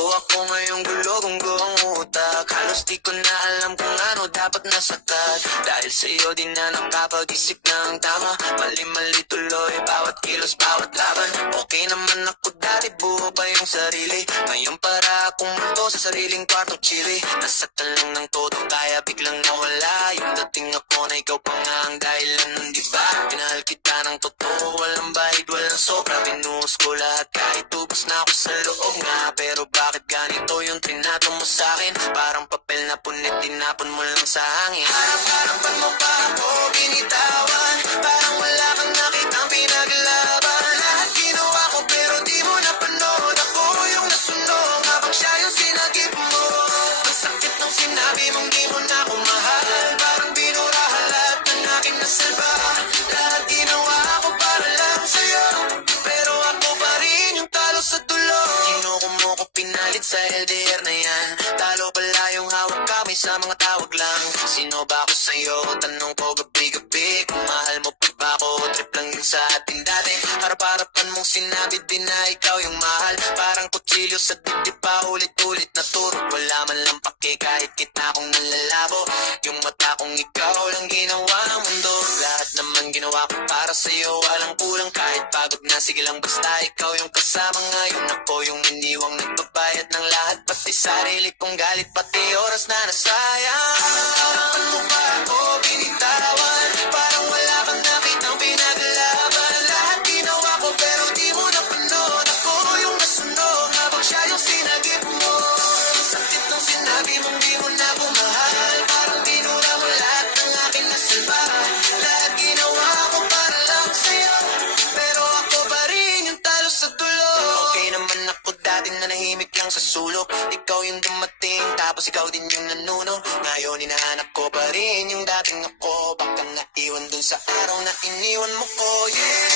Ganito ako ngayong gulong-gulong utak. Halos di ko na alam kung ano dapat nasakat. Dahil sa'yo di na nakapag-isip ng tama. Mali-mali tuloy, bawat kilos, bawat laban. Okay naman ako dati, buo pa yung sarili. Ngayon para akong multo sa sariling kwartong chili. Nasaktan lang ng todo, kaya biglang nawala. Yung dating ako na ikaw pa nga ang dahilan nun, di ba? Pinahal kita ng totoo, walang bahid, walang sobra. Binuhos ko lahat kahit ubos na ako sa loob nga. Pero bakit ganito yung trinato mo sa'kin? Parang papel na punit, tinapon mo lang sa hangin. Harap-harapan mo pa ako binitawan. Parang wala kang nakitang pinaglaban. Lahat ginawa ko pero di mo napanood. Ako yung nasunog habang siya yung sinagip mo. Ang sakit ng sinabi mong di mo na ako mahal. Parang binura lahat ng aking nasalba. Lahat ginawa ko para lang sa'yo, pero ako pa rin yung talo sa dulo. Kinuko mo ko pinalit sa LDR na yan. Talo pala yung hawak kami sa mga tawag lang. Sino ba ako sa'yo? Tanong ko gabi-gabi. Kung mahal mo pa ba ako? Trip lang yun sa atin dati. Harap-harapan mong sinabi din na ikaw yung mahal. Parang kutsilyo sa dibdib pa, ulit-ulit na turo. Wala man lang pake kahit kita kong nalalabo. Yung mata kong ikaw lang ginawa ng mundo. Lahat naman ginawa ko para sa'yo, walang kulang. Kahit pagod na, sige lang basta ikaw yung kasama ngayon. Ako yung iniwang nagbabayad ng lahat, pati sarili kong galit, pati oras na nasayang. Harapan mo ba ako binitawan? Parang wala kang nakitang pinaglaban. Lahat ginawa ko pero di mo napanood. Ako yung nasunog habang siya yung sinagip mo. Ang sakit ng sinabi mong di mo na ako mahal. Parang binura mo lahat ng aking nasalba. Lahat ginawa ko para lang sa'yo, pero ako pa rin yung talo sa dulo. Okay naman ako dati na nahimik lang sa sulok. Ikaw yung dumating, tapos ikaw din yung nanuno. Ngayon hinahanap ko pa rin yung dating ako. Baka naiwan dun sa araw na iniwan mo ko, yeah.